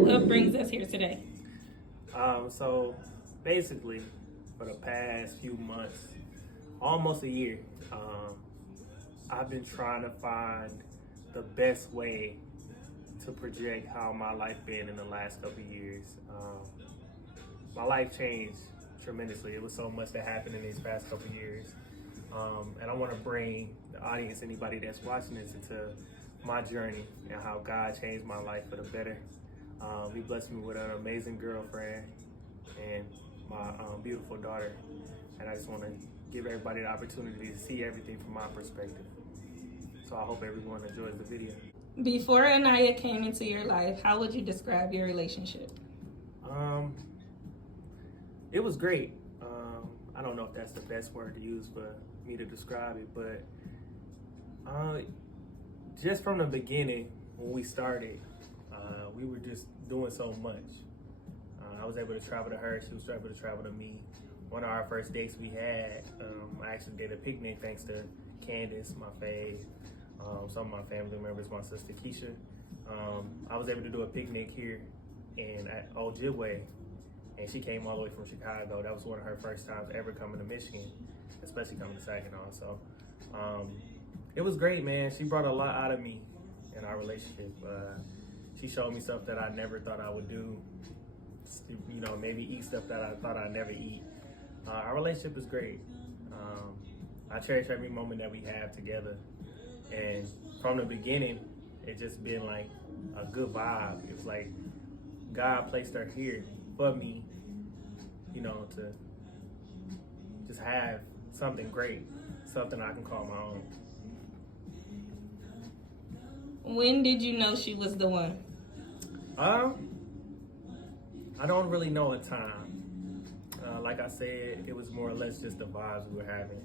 what brings us here today? So basically, for the past few months, almost a year, I've been trying to find the best way to project how my life been in the last couple of years. My life changed tremendously. It was so much that happened in these past couple of years. And I want to bring the audience, anybody that's watching this, into my journey and how God changed my life for the better. He blessed me with an amazing girlfriend and my beautiful daughter. And I just want to give everybody the opportunity to see everything from my perspective. So I hope everyone enjoys the video. Before Anaya came into your life, how would you describe your relationship? It was great. I don't know if that's the best word to use for me to describe it, but just from the beginning, when we started, we were just doing so much. I was able to travel to her, she was able to travel to me. One of our first dates we had, I actually did a picnic thanks to Candace, my fave, some of my family members, my sister Keisha. I was able to do a picnic here at Ojibwe, and she came all the way from Chicago. That was one of her first times ever coming to Michigan, especially coming to Saginaw. So it was great, man. She brought a lot out of me in our relationship. She showed me stuff that I never thought I would do. You know, maybe eat stuff that I thought I'd never eat. Our relationship is great. I cherish every moment that we have together. And from the beginning, it just been like a good vibe. It was like God placed her here for me, you know, to just have something great, something I can call my own. When did you know she was the one? I don't really know a time. Like I said, it was more or less just the vibes we were having.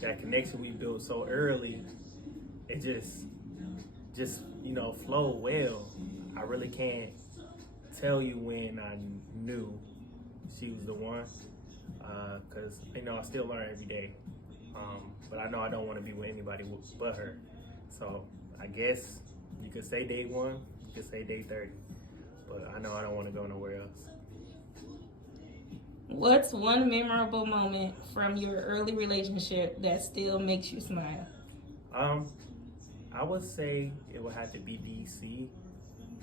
That connection we built so early, it just you know, flowed well. I really can't tell you when I knew she was the one, because you know, I still learn every day. But I know I don't want to be with anybody but her. So I guess you could say day 1, you could say day 30, but I know I don't want to go nowhere else. What's one memorable moment from your early relationship that still makes you smile? I would say it would have to be DC.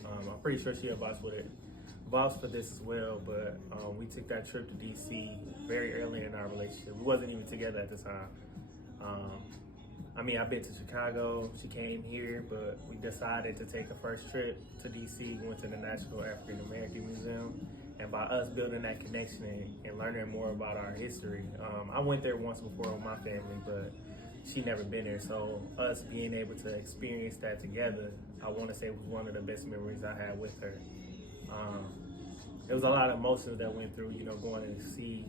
I'm pretty sure she vouched for this as well, but we took that trip to DC very early in our relationship. We wasn't even together at the time. I mean, I've been to Chicago, she came here, but we decided to take the first trip to DC, went to the National African American Museum, and by us building that connection and learning more about our history, I went there once before with my family, but she never been there, so us being able to experience that together, I want to say was one of the best memories I had with her. There was a lot of emotions that went through, you know, going to see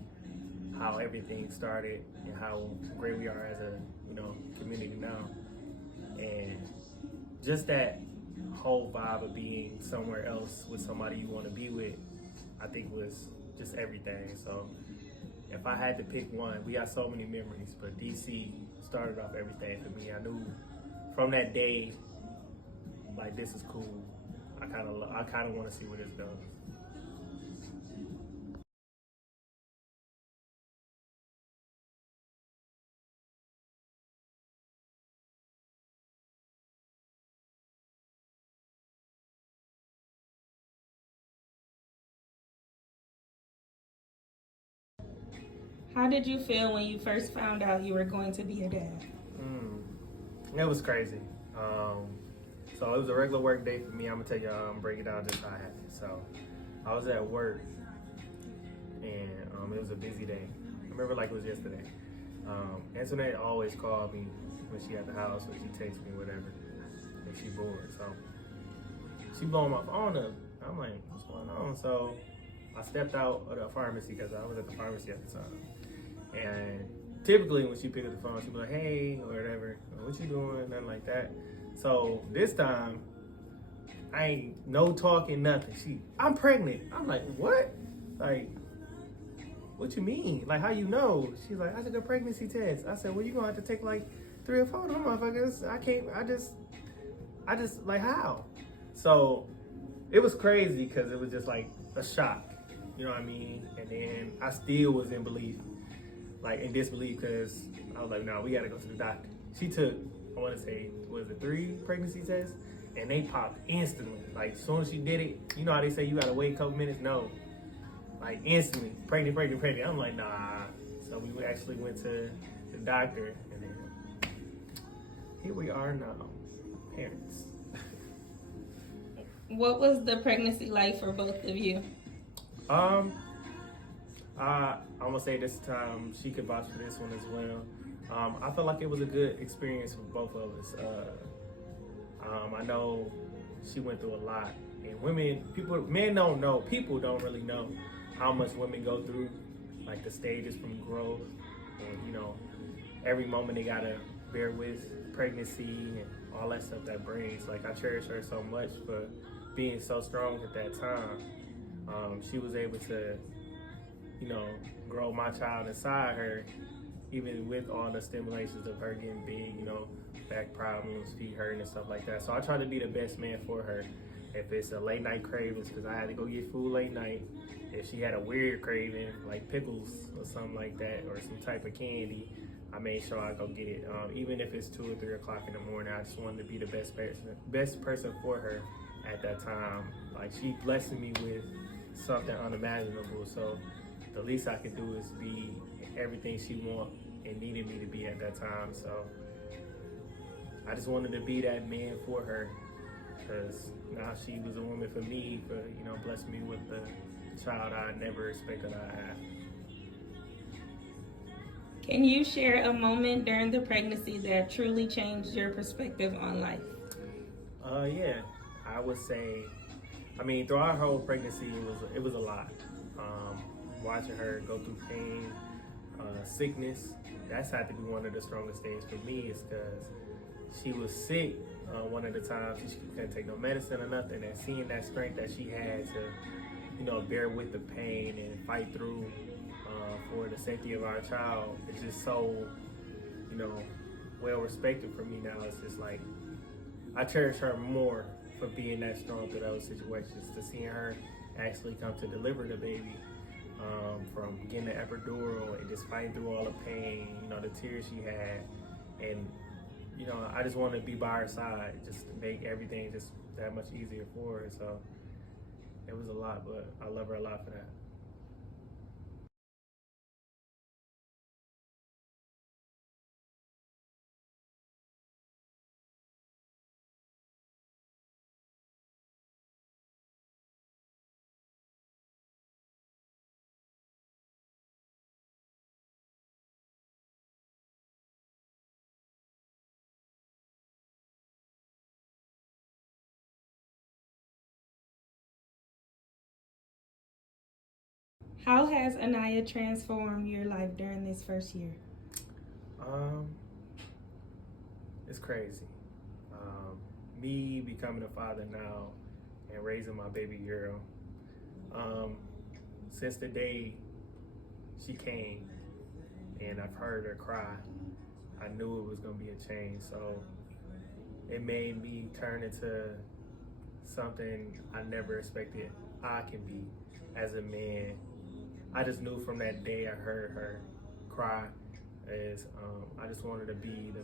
how everything started and how great we are as a, you know, community now. And just that whole vibe of being somewhere else with somebody you want to be with, I think was just everything. So if I had to pick one, we got so many memories, but DC started off everything for me. I knew from that day, like, this is cool. I kind of want to see where this goes. How did you feel when you first found out you were going to be a dad? It was crazy. So it was a regular work day for me. I'm gonna tell you, break it down just how it happened. So I was at work, and it was a busy day. I remember like it was yesterday. Antoinette always called me when she at the house, or she texts me, whatever, if she bored. So she blowing my phone up. I'm like, what's going on? So I stepped out of the pharmacy because I was at the pharmacy at the time. And typically when she picked up the phone, she'd be like, hey, or whatever, what you doing, nothing like that. So this time, I ain't no talking, nothing. I'm pregnant. I'm like, what? Like, what you mean? Like, how you know? She's like, I took a pregnancy test. I said, well, you gonna have to take like 3 or 4 of them motherfuckers. I just, like, how? So it was crazy because it was just like a shock, you know what I mean? And then I still was in belief, like in disbelief, because I was like, no, we gotta go to the doctor. She took, I want to say, was it 3 pregnancy tests? And they popped instantly. Like, as soon as she did it, you know how they say you gotta wait a couple minutes? No. Like, instantly, pregnant, pregnant, pregnant. I'm like, nah. So we actually went to the doctor, and then here we are now, parents. What was the pregnancy like for both of you? I'm gonna say this time she could vouch for this one as well. I felt like it was a good experience for both of us. I know she went through a lot, and men don't know, people don't really know how much women go through, like the stages from growth, and every moment they gotta bear with pregnancy and all that stuff that brings. Like, I cherish her so much for being so strong at that time. She was able to, grow my child inside her, even with all the stimulations of her getting big, back problems, feet hurting and stuff like that. So I try to be the best man for her. If it's a late night cravings, because I had to go get food late night. If she had a weird craving, like pickles or something like that, or some type of candy, I made sure I go get it. Even if it's 2 or 3 o'clock in the morning, I just wanted to be the best person for her at that time. Like, she blessed me with something unimaginable. So the least I could do is be everything she wanted and needed me to be at that time. So I just wanted to be that man for her, because now she was a woman for me, for blessing me with the child I never expected I'd have. Can you share a moment during the pregnancy that truly changed your perspective on life? Yeah, I would say, throughout her whole pregnancy, it was a lot. Watching her go through pain, sickness, that's had to be one of the strongest things for me, is because she was sick one of the times. She couldn't take no medicine or nothing, and seeing that strength that she had to, bear with the pain and fight through for the safety of our child, it's just so, well respected for me now. It's just like, I cherish her more for being that strong through those situations, to seeing her actually come to deliver the baby, from getting the epidural and just fighting through all the pain, the tears she had. And, I just want to be by her side, just to make everything just that much easier for her. So it was a lot, but I love her a lot for that. How has Anaya transformed your life during this first year? Um, it's crazy. Me becoming a father now and raising my baby girl. Since the day she came and I've heard her cry, I knew it was gonna be a change. So it made me turn into something I never expected I can be as a man. I just knew from that day I heard her cry, as I just wanted to be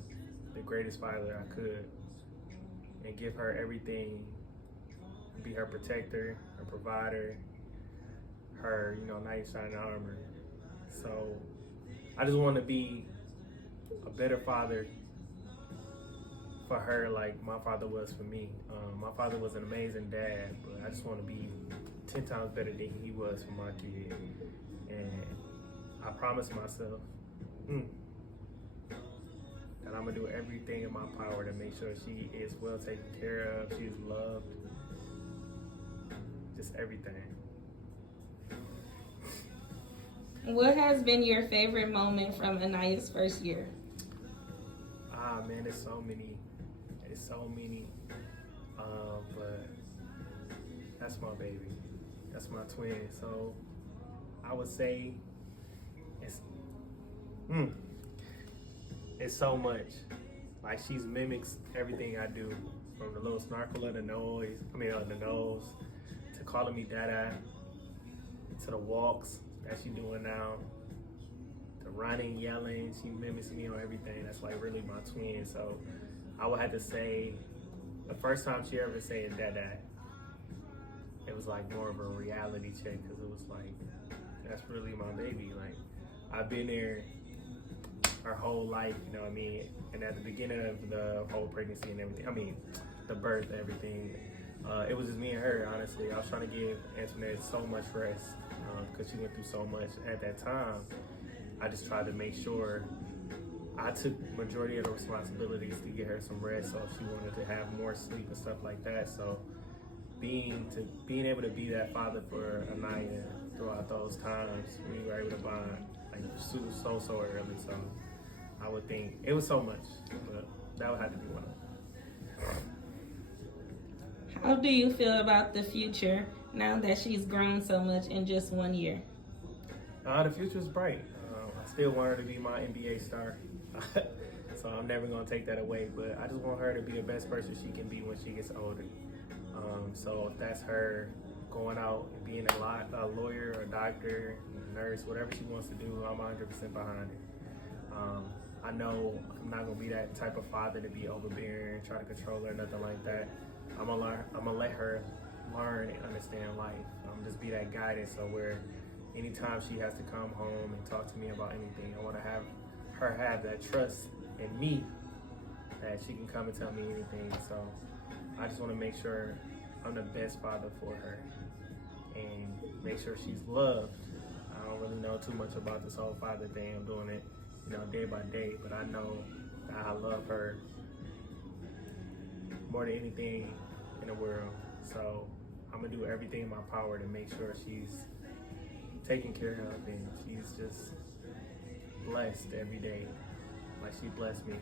the greatest father I could and give her everything, be her protector, her provider, her, knight in shining armor. So I just want to be a better father for her, like my father was for me. My father was an amazing dad, but I just want to be 10 times better than he was for my kid. And I promised myself that I'm gonna do everything in my power to make sure she is well taken care of, she is loved, just everything. What has been your favorite moment from Anaya's first year? Man, it's so many. But that's my baby. That's my twin. So I would say it's so much. Like, she's mimics everything I do, from the little snarkle of the nose, to calling me dada, to the walks that she's doing now, to running, yelling. She mimics me on everything. That's like really my twin. So I would have to say the first time she ever said dada, it was like more of a reality check because it was like, that's really my baby. Like, I've been there her whole life, you know what I mean? And at the beginning of the whole pregnancy and everything, I mean, the birth, everything, it was just me and her, honestly. I was trying to give Antoinette so much rest because she went through so much. At that time, I just tried to make sure I took majority of the responsibilities to get her some rest, so if she wanted to have more sleep and stuff like that. So being able to be that father for Anaya throughout those times, we were able to bond like so early. So I would think it was so much, but that would have to be one of them. How do you feel about the future now that she's grown so much in just 1 year? The future is bright. I still want her to be my NBA star, so I'm never gonna take that away. But I just want her to be the best person she can be when she gets older. So if that's her going out and being a lawyer, a doctor, a nurse, whatever she wants to do, I'm 100% behind it. I know I'm not gonna be that type of father to be overbearing, try to control her, nothing like that. I'm gonna let her learn and understand life. Just be that guidance, so where anytime she has to come home and talk to me about anything, I want to have her have that trust in me that she can come and tell me anything. So I just want to make sure I'm the best father for her and make sure she's loved. I don't really know too much about this whole father thing. I'm doing it, day by day, but I know that I love her more than anything in the world. So I'm gonna do everything in my power to make sure she's taken care of and she's just blessed every day like she blessed me.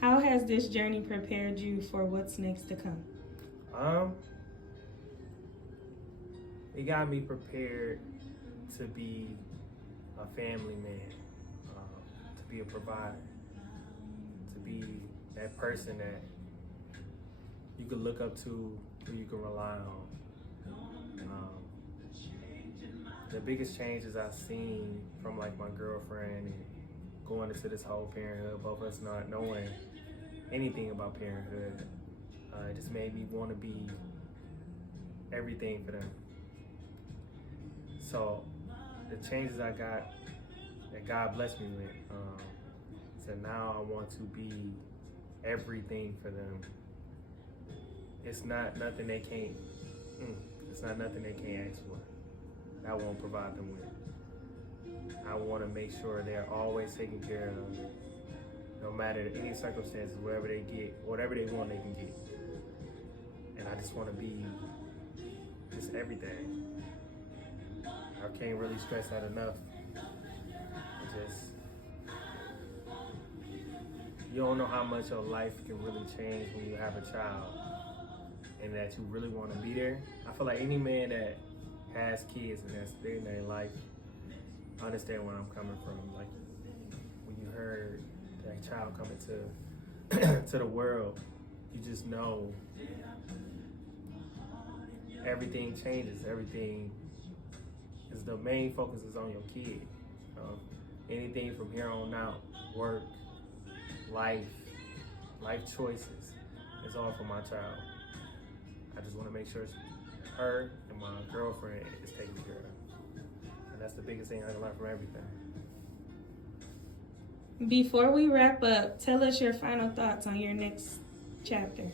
How has this journey prepared you for what's next to come? It got me prepared to be a family man, to be a provider, to be that person that you can look up to, who you can rely on. The biggest changes I've seen from like my girlfriend and going into this whole parenthood, both of us not knowing anything about parenthood, it just made me want to be everything for them. So the changes I got, that God blessed me with, so now I want to be everything for them. It's not nothing they can't ask for. I won't provide them with. I want to make sure they're always taken care of, no matter any circumstances, wherever they get, whatever they want, they can get. And I just want to be just everything. I can't really stress that enough. You don't know how much your life can really change when you have a child and that you really want to be there. I feel like any man that has kids and that's in their life, I understand where I'm coming from. Like when you heard that child coming to the world, you just know everything changes. Everything is, the main focus is on your kid. Anything from here on out, work, life choices, is all for my child. I just want to make sure her and my girlfriend is taken care of. And that's the biggest thing I can learn from everything. Before we wrap up, tell us your final thoughts on your next chapter.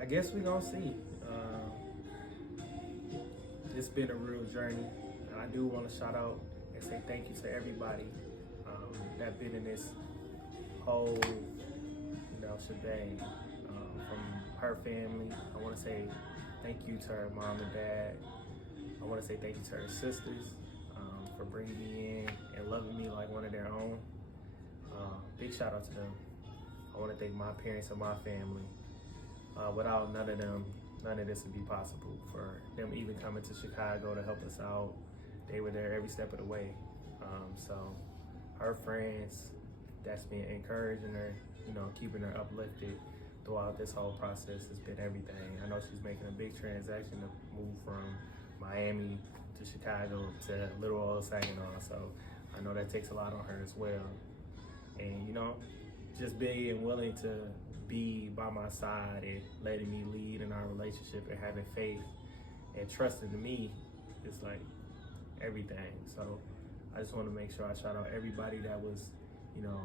I guess we're gonna see. It's been a real journey. And I do want to shout out and say thank you to everybody that been in this whole, shebang. From her family, I want to say thank you to her mom and dad. I want to say thank you to her sisters for bringing me in and loving me like one of their own. Big shout out to them. I want to thank my parents and my family. Without none of them, none of this would be possible. For them even coming to Chicago to help us out, they were there every step of the way. So her friends, that's been encouraging her, you know, keeping her uplifted throughout this whole process has been everything. I know she's making a big transaction to move from Miami to Chicago to little old Saginaw, so I know that takes a lot on her as well. And you know, just being willing to be by my side and letting me lead in our relationship and having faith and trusting in me is like everything. So I just want to make sure I shout out everybody that was, you know,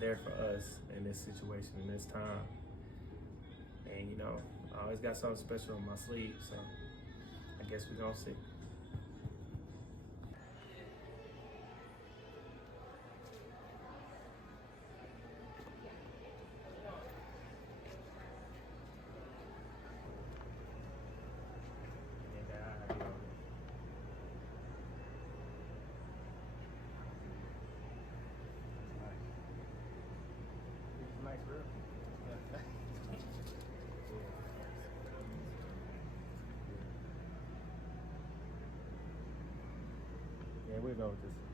there for us in this situation, in this time. And you know, I always got something special on my sleeve, so I guess we're gonna see. Nice, bro. Yeah, we'll go with this.